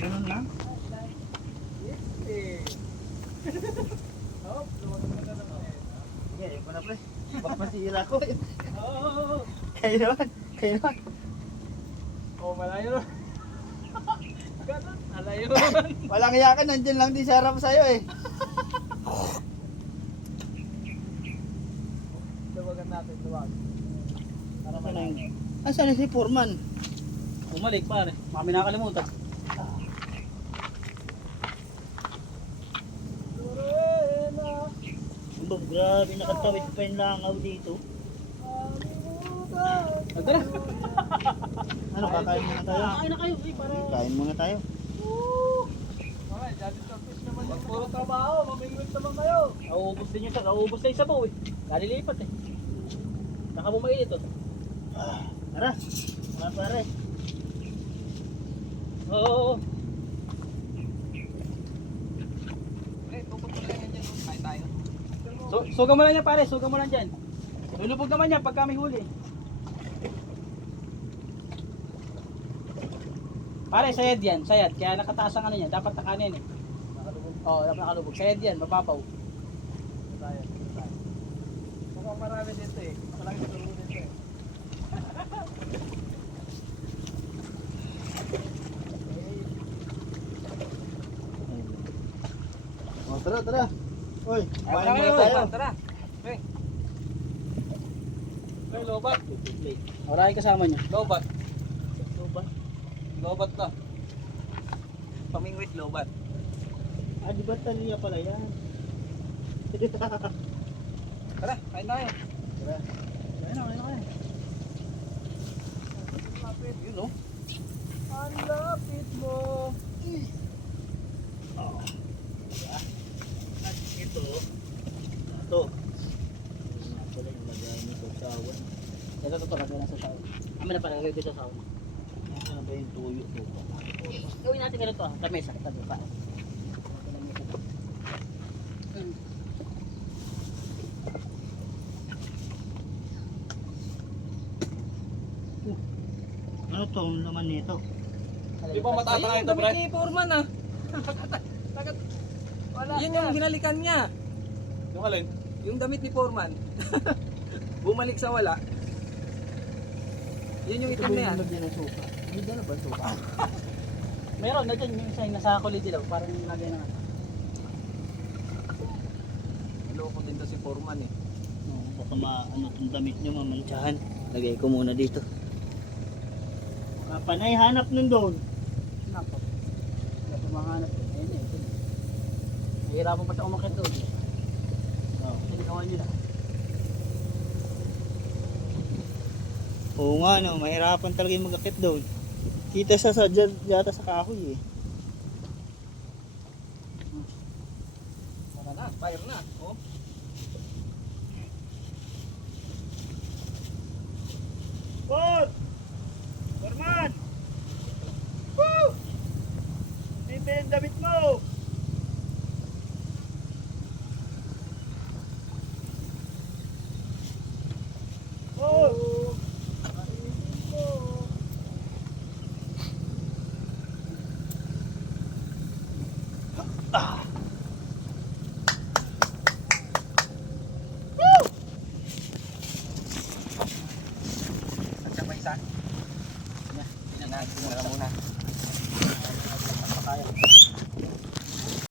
Ganun lang. Oh, luwag mo na naman eh. Sige, ayun ko na pre. Bak masira ko. Oo. Kayo naman. Kayo naman. Oh, malayo. Ganun, malayo naman. Walang iyakan, nandyan lang din sa harap sa'yo eh. Luwagan natin, luwag. Para Ano malayo. yun? Asan na si Foreman? Bumalik pare, kami nakalimutan. Bang, grabe, nakatawid pa yung langaw dito. Tara. Ano, kakain muna tayo? Kain na kayo, para... Kain muna tayo. Okay, dati sa fish naman yung puro trabaho, mamingwit naman kayo. Nauubos din yun siya, nauubos na yung sabaw eh. Kalilipat eh. Saka bumainit oh. Tara, mga pare. Oo. Eh, pupot mo lang yan dyan, kain tayo. Suga mo lang yan pare, suga mo lang dyan. Lulubog naman yan pag kami huli. Pare, sayad yan, sayad. Kaya nakataas ang ano yan, dapat nakanin eh. Nakalubog. Oo, dapat nakalubog. Sayad yan, mapapaw. Tayo, tayo. Mukhang marami dito eh. Malaki tulungan dito eh. Oh, tara, tara. Uy, Tara, kain muna tayo. tara. Okay. Hey, lobat. Wala kayo kasama niyo. Lobat. Lobat. Lobat ka. Pamingwit lobat. Ah, di ba taliya pala yan? Tara, kain tayo. Tara. Kain na, kain na kain. Lapit. Yun o. Ang lapit mo. Oh. At ito. Ito. Pala yung lagay mo sa sawan. Ito to lagay na sa sawan. Amin na pala lagay ko sa sawan. Ano ba yung tuyo to? Gawin natin ganito ah. Lamesa. Tabi pa. Ano to? Ang laman nito? Di ba matatangay ito, pre? Ni Foreman ah. Wala. Yun yung hinalikan niya. Yung alin? Yung damit ni Foreman. Bumalik sa wala. Yun yung itim na yan. Lagyan ng suka. Hindi na ba suka? Meron na dyan yung isa yung nasa kulid dilaw. Parang lagay na nga. Loko din to si Foreman eh. Baka ano itong damit nyo mamantsahan. Lagay ko muna dito. Panay hanap nun doon. Nako. Kaya tumanganap ko. Ayun eh. Nahihirapan pa siya umakit doon. Oh. Sinikawan niyo na. Oo nga no, mahirapan talaga yung mag-akit doon. Kita sa dyan yata sa kahoy eh. Wala na, fire na. Oh. Bot! Forman! Woo! Dito yung damit mo! Oh! Ah! Woo! At siya pa isa. Yan, pinag-muna muna.